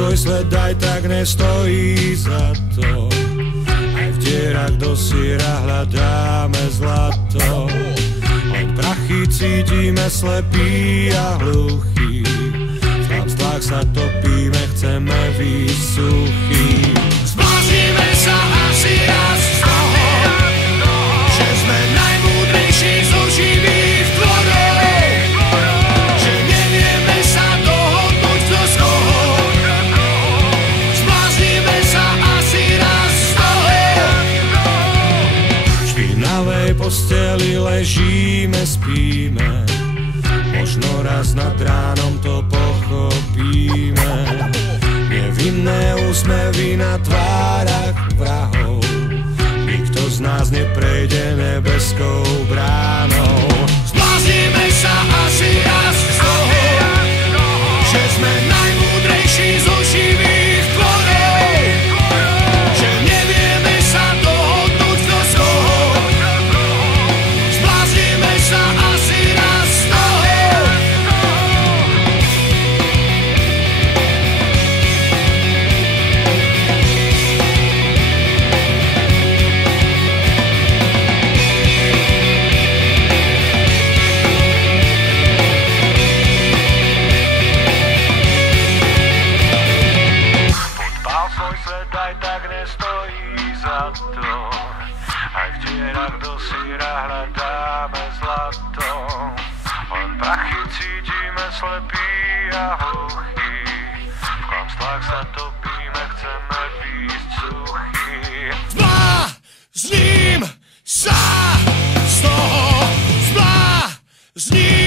svoj svet aj tak nestojí za to. Aj v dierach do siera hľadáme zlato. Len prachy cítime slepí a hluchí. V klamstvách sa topíme, chceme výjsť suchý. Zbláznime sa asi raz z toho, že sme najmúdrejší zo živých tvorov, že nevieme sa dohodnúť kto z koho. Zbláznime sa asi raz z toho. V špinavej posteli ležíme, spíme, možno raz nad ránom to pochopíme. Nevinné úsmevy na tvárach vrahov, nikto z nás neprejde nebeskou bránou. Zbláznime sa asi raz z toho, že sme najmúdrejší zo živých tvorov, že nevieme sa dohodnúť kto z koho. Zbláznime sa asi raz z toho. Aj tak nestojí za to. Aj v dierach do siera hľadáme zlato. Len prachy cítime slepí a hluchí. V klamstvách sa topíme, chceme výjsť suchý. Zblázním sa z toho, zblázním